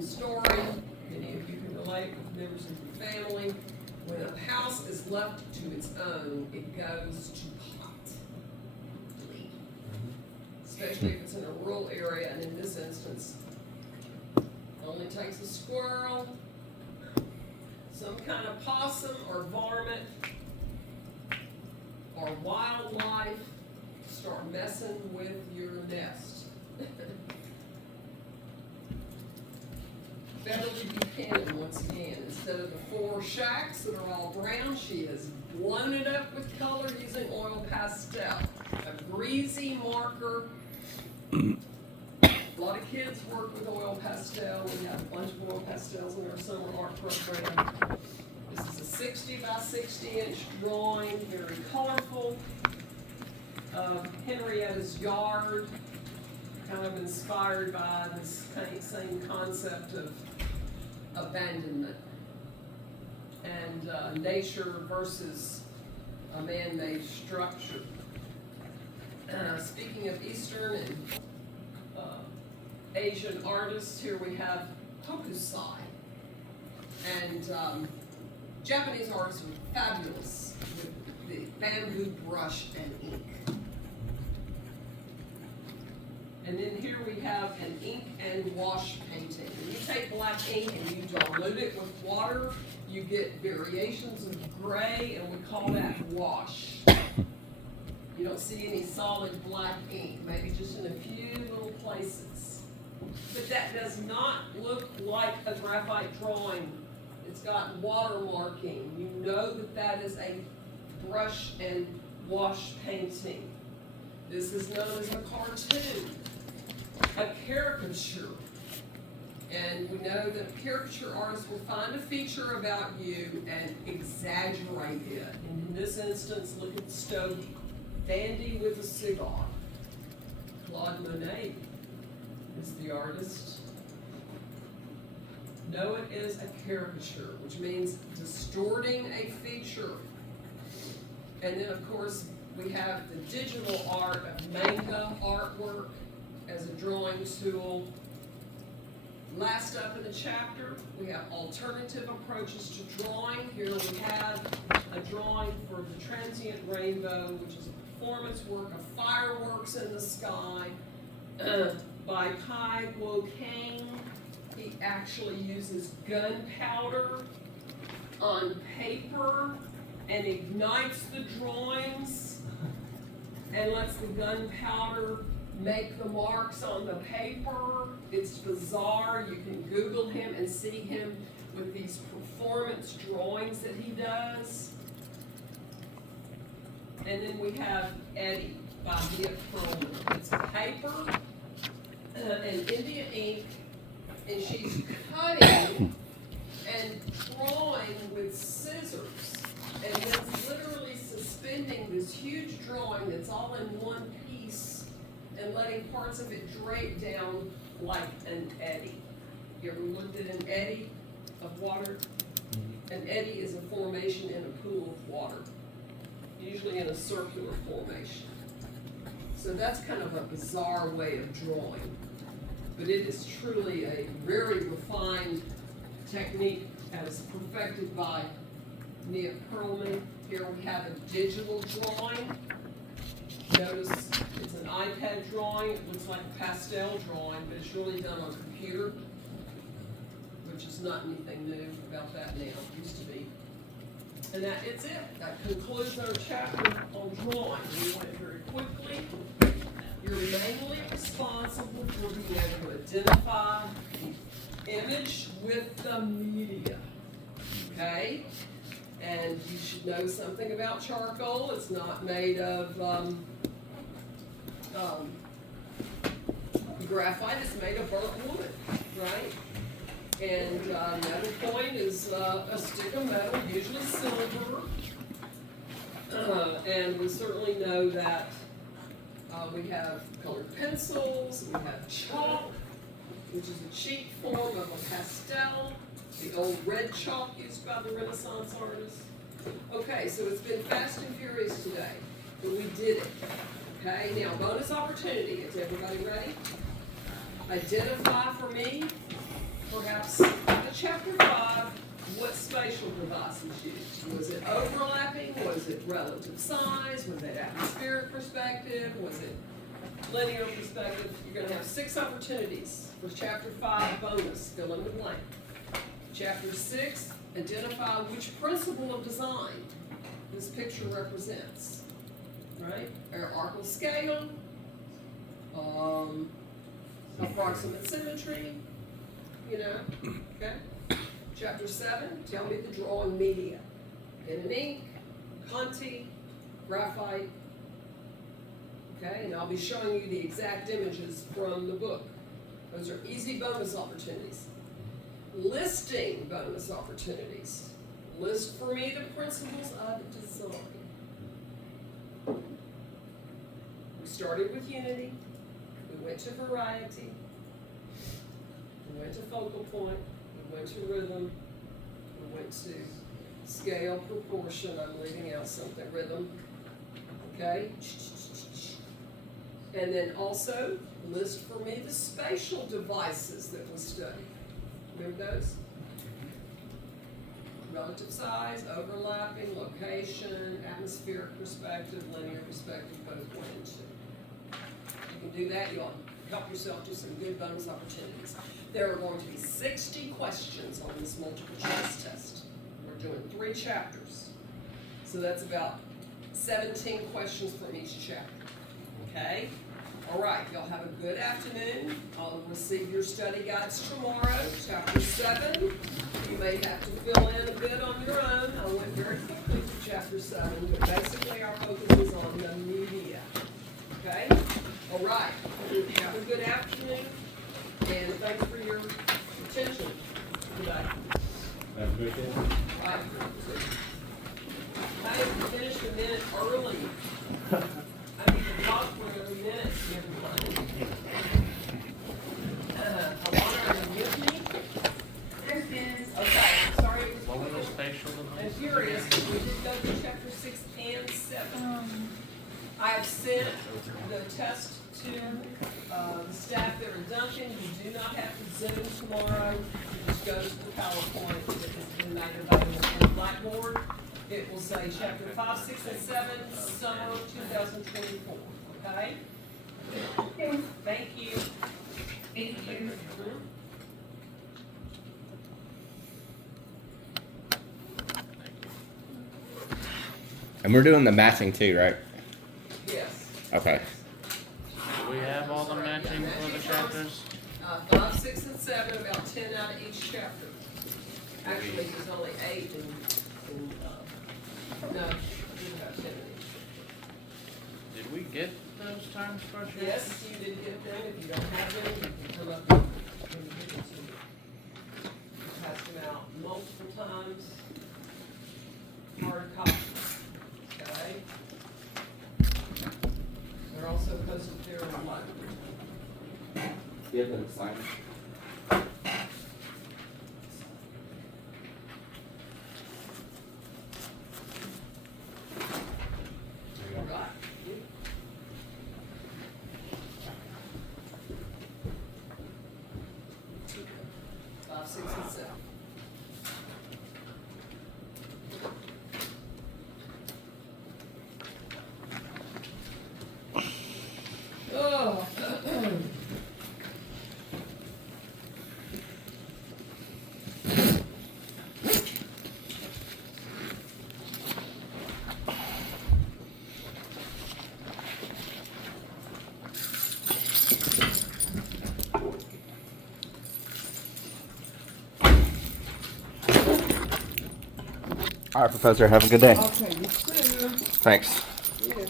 story. Many of you can relate with members of your family. When a house is left to its own, it goes to pot, bleed. Especially if it's in a rural area, and in this instance, it only takes a squirrel, some kind of possum or varmint, or wildlife to start messing with your nest. Beverly Buchanan, once again, instead of the 4 shacks that are all brown, she has blown it up with color using oil pastel. A greasy marker. A lot of kids work with oil pastel. We have a bunch of oil pastels in our summer art program. This is a 60 by 60 inch drawing, very colorful, of Henrietta's yard, kind of inspired by this same concept of abandonment and nature versus a man-made structure. Speaking of Eastern and Asian artists, here we have Hokusai. And Japanese artists are fabulous with the bamboo brush and ink. And then here we have an ink and wash painting. When you take black ink and you dilute it with water, you get variations of gray, and we call that wash. You don't see any solid black ink, maybe just in a few little places. But that does not look like a graphite drawing. It's got watermarking. You know that that is a brush and wash painting. This is known as a cartoon, a caricature. And we know that caricature artists will find a feature about you and exaggerate it. And in this instance, look at Stogie, dandy with a cigar. Claude Monet is the artist. No, it is a caricature, which means distorting a feature. And then, of course, we have the digital art of manga artwork as a drawing tool. Last up in the chapter, we have alternative approaches to drawing. Here we have a drawing for the Transient Rainbow, which is a performance work of fireworks in the sky by Kai Guo Kang. He actually uses gunpowder on paper and ignites the drawings and lets the gunpowder make the marks on the paper. It's bizarre. You can Google him and see him with these performance drawings that he does. And then we have Eddie by Mia Perlman. It's paper and India ink, and she's cutting and drawing with scissors, and then literally suspending this huge drawing that's all in one piece and letting parts of it drape down like an eddy. You ever looked at an eddy of water? An eddy is a formation in a pool of water, usually in a circular formation. So that's kind of a bizarre way of drawing, but it is truly a very refined technique as perfected by Mia Perlman. Here we have a digital drawing. Notice it's an iPad drawing. It looks like a pastel drawing, but it's really done on a computer, which is not anything new about that now. It used to be. And it's it. That concludes our chapter on drawing. We went very quickly. You're mainly responsible for being able to identify the image with the media. Okay? And you should know something about charcoal. It's not made of graphite. It's made of burnt wood, right? And metal point is a stick of metal, usually silver. And we certainly know that we have colored pencils, we have chalk, which is a cheap form of a pastel, the old red chalk used by the Renaissance artists. Okay, so it's been fast and furious today, but we did it. Okay, now bonus opportunity. Is everybody ready? Identify for me perhaps in chapter 5, what spatial devices used? Was it overlapping? Was it relative size? Was it atmospheric perspective? Was it linear perspective? You're gonna have 6 opportunities for chapter 5 bonus, fill in the blank. Chapter 6, identify which principle of design this picture represents, right? Hierarchical scale, approximate symmetry, you know, okay? Chapter 7, tell me the drawing media. Pen and ink, Conti, graphite, okay? And I'll be showing you the exact images from the book. Those are easy bonus opportunities. Listing bonus opportunities. List for me the principles of design. We started with unity. We went to variety. We went to focal point. We went to rhythm. We went to scale, proportion. I'm leaving out something. Rhythm. Okay? And then also list for me the spatial devices that we studied. Remember those? Relative size, overlapping, location, atmospheric perspective, linear perspective, both 1 and 2. You can do that, you'll help yourself do some good bonus opportunities. There are going to be 60 questions on this multiple choice test. We're doing 3 chapters. So that's about 17 questions from each chapter. Okay? All right, y'all have a good afternoon. I'll receive your study guides tomorrow, chapter 7. You may have to fill in a bit on your own. I went very quickly through chapter 7, but basically our focus is on the media. Okay? All right, have a good afternoon, and thanks for your attention today. Have a good day. All right. I have to finish a minute early. I need to talk for every minute, everyone. Alana, are you with me? There's Dennis. Okay, I'm sorry. What were those spatial I'm devices? curious, because we did go through chapter 6 and 7. I have sent the test to the staff there at Duncan. You do not have to Zoom tomorrow. You just go to the PowerPoint that has been made available in Blackboard. It will say chapter 5, 6, and 7, summer 2024. Okay? Okay. Thank you. Thank you. And we're doing the matching too, right? Yes. Okay. Do we have all the matching for the chapters? 5, 6, and 7, about 10 out of each chapter. Actually, there's only 8 no, I didn't have 10 in each. Did we get those times for sure? Yes, you did get them. If you don't have them, you can come up and give them to me. Passed them out multiple times. Hard copies. Okay? They're also posted there online. You have them signed. All right. 5, 6, and 7. Oh. All right, Professor. Have a good day. Okay, you too. Thanks. Yeah.